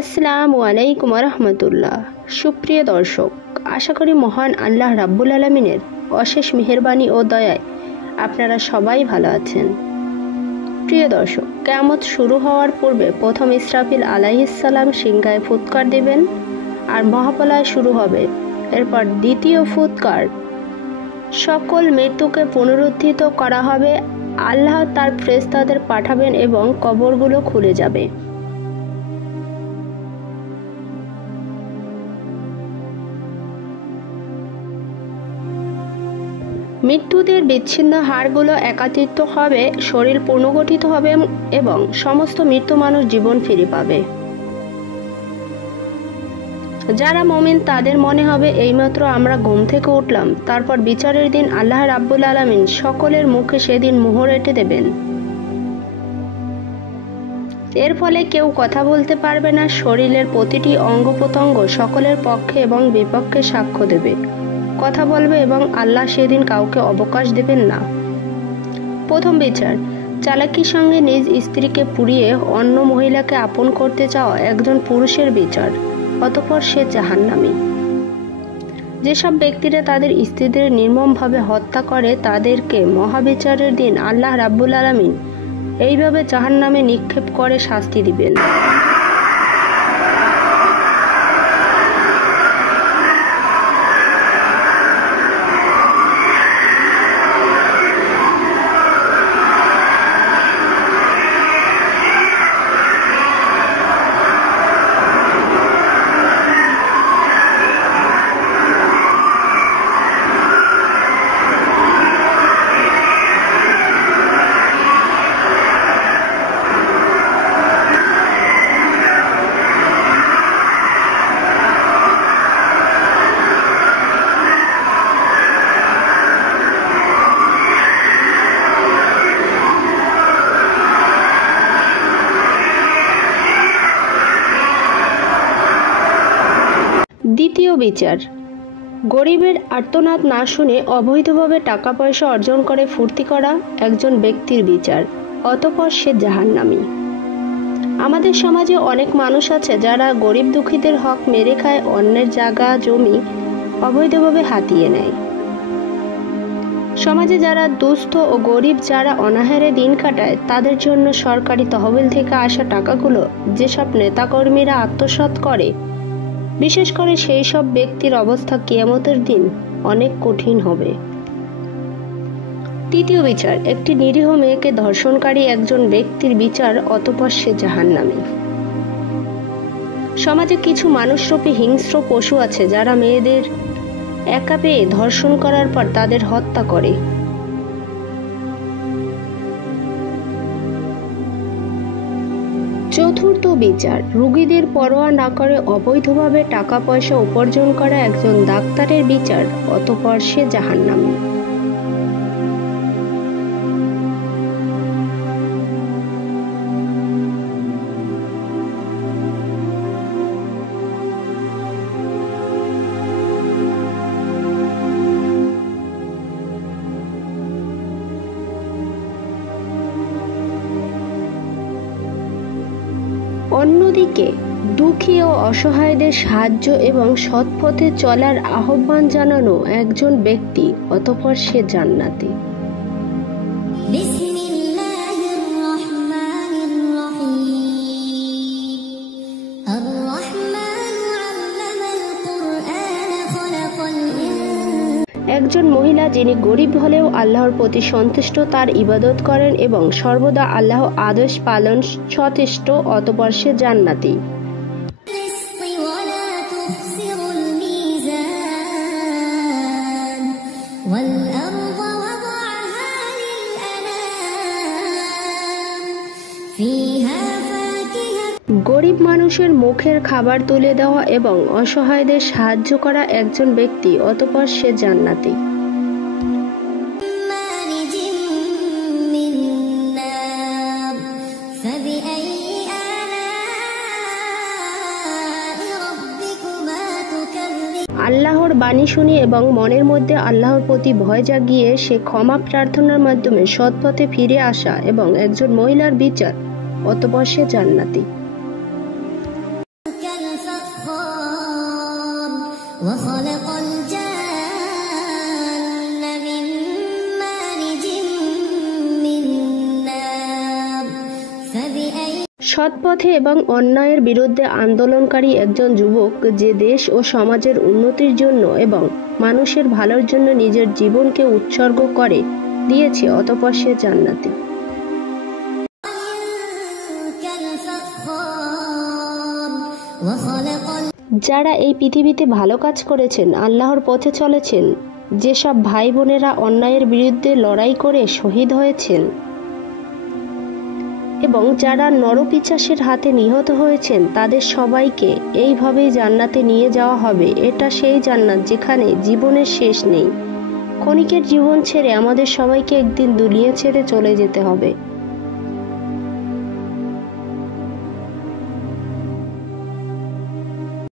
আসসালামু আলাইকুম রহমতুল্লাহ। সুপ্রিয় দর্শক, আশা করি মহান আল্লাহ রাব্বুল আলামিনের অশেষ মেহেরবানি ও দয়ায় আপনারা সবাই ভালো আছেন। প্রিয় দর্শক, কিয়ামত শুরু হওয়ার পূর্বে প্রথম ইসরাফিল আলাইহিস সালাম সিংহায় ফুৎকার দেবেন আর মহাপ্রলয় শুরু হবে। এরপর দ্বিতীয় ফুৎকার সকল মৃত্যুকে পুনরুত্থিত করা হবে। আল্লাহ তার ফেরেশতাদের পাঠাবেন এবং কবরগুলো খুলে যাবে। মৃত্যুদের বিচ্ছিন্ন হাড়গুলো একত্রিত হবে, শরীর পুনর্গঠিত হবে এবং সমস্ত মৃত্যু মানুষ জীবন ফিরে পাবে। যারা মুমিন তাদের মনে হবে এইমাত্র আমরা ঘুম থেকে উঠলাম। তারপর বিচারের দিন আল্লাহ রাব্বুল আলামিন সকলের মুখে সেদিন মোহর এঁটে দেবেন। এর ফলে কেউ কথা বলতে পারবে না। শরীরের প্রতিটি অঙ্গ প্রত্যঙ্গ সকলের পক্ষে এবং বিপক্ষে সাক্ষ্য দেবে, কথা বলবে এবং আল্লাহ সেদিন কাউকে অবকাশ দেবেন না। প্রথম বিচার, চালাকির সঙ্গে নিজ স্ত্রীকে পুড়িয়ে অন্য মহিলাকে আপন করতে চাওয়া একজন পুরুষের বিচার, অতঃপর সে জাহান্নামী। যেসব ব্যক্তিরা তাদের স্ত্রীদের নির্মমভাবে হত্যা করে তাদেরকে মহাবিচারের দিন আল্লাহ রাব্বুল আলামিন এইভাবে জাহান্নামে নিক্ষেপ করে শাস্তি দিবেন। দ্বিতীয় বিচার, গরিবের আর্তনাদ না শুনে অবৈধভাবে টাকা পয়সা অর্জন করে ফুর্তি করা একজন ব্যক্তির বিচার, অতঃপর সে জাহান্নামী। আমাদের সমাজে অনেক মানুষ আছে যারা গরিব দুঃখীদের হক মেরে খায়, অন্যের জায়গা জমি অবৈধভাবে হাতিয়ে নেয়। সমাজে যারা দুস্থ ও গরিব, যারা অনাহারে দিন কাটায়, তাদের জন্য সরকারি তহবিল থেকে আসা টাকাগুলো যেসব নেতাকর্মীরা আত্মসাৎ করে, বিশেষ করে সেই সব ব্যক্তির অবস্থা কিয়ামতের দিন অনেক কঠিন হবে। তৃতীয় বিচার, একটি নিরীহ মেয়েকে ধর্ষণকারী একজন ব্যক্তির বিচার, অতঃপর সে জাহান্নামী। সমাজে কিছু মানুষরূপী হিংস্র পশু আছে যারা মেয়েদের একা পেয়ে ধর্ষণ করার পর তাদের হত্যা করে। চতুর্থ বিচার, রোগীদের পরোয়া না করে অবৈধভাবে টাকা পয়সা উপার্জন করা একজন ডাক্তারের বিচার, অতঃপর সে জাহান্নামী। অন্যদিকে দুঃখী ও অসহায়দের সাহায্য এবং সৎ পথে চলার আহ্বান জানানো একজন ব্যক্তি, অতঃপর সে জান্নাতি। একজন মহিলা যিনি গরিব হলেও আল্লাহর প্রতি সন্তুষ্ট, তার ইবাদত করেন এবং সর্বদা আল্লাহ আদেশ পালন সচেষ্ট, অতঃপর সে জান্নাতি। গরিব মানুষের মুখের খাবার তুলে দেওয়া এবং অসহায়দের সাহায্য করা একজন ব্যক্তি, অতঃপর সে জান্নাতি। আল্লাহর বাণী শুনি এবং মনের মধ্যে আল্লাহর প্রতি ভয় জাগিয়ে সে ক্ষমা প্রার্থনার মাধ্যমে সৎ পথে ফিরে আসা এবং একজন মহিলার বিচার, অতঃপর সে জান্নাতি। كالفخار وخلق الجن من مارج من نار فبأي সৎপথে এবং অন্যায়ের বিরুদ্ধে আন্দোলনকারী একজন যুবক যে দেশ ও সমাজের উন্নতির জন্য এবং মানুষের ভালোর জন্য নিজের জীবনকে উৎসর্গ করে দিয়েছে, অতঃপর সে জান্নাতি। যারা এই পৃথিবীতে ভালো কাজ করেছেন, আল্লাহর পথে চলেছেন, যেসব ভাই বোনেরা অন্যায়ের বিরুদ্ধে লড়াই করে শহীদ হয়েছেন এবং যারা নরপিশাচের হাতে নিহত হয়েছেন, তাদের সবাইকে এইভাবেই জান্নাতে নিয়ে যাওয়া হবে। এটা সেই জান্নাত যেখানে জীবনের শেষ নেই। ক্ষণিকের জীবন ছেড়ে আমাদের সবাইকে একদিন দুনিয়া ছেড়ে চলে যেতে হবে।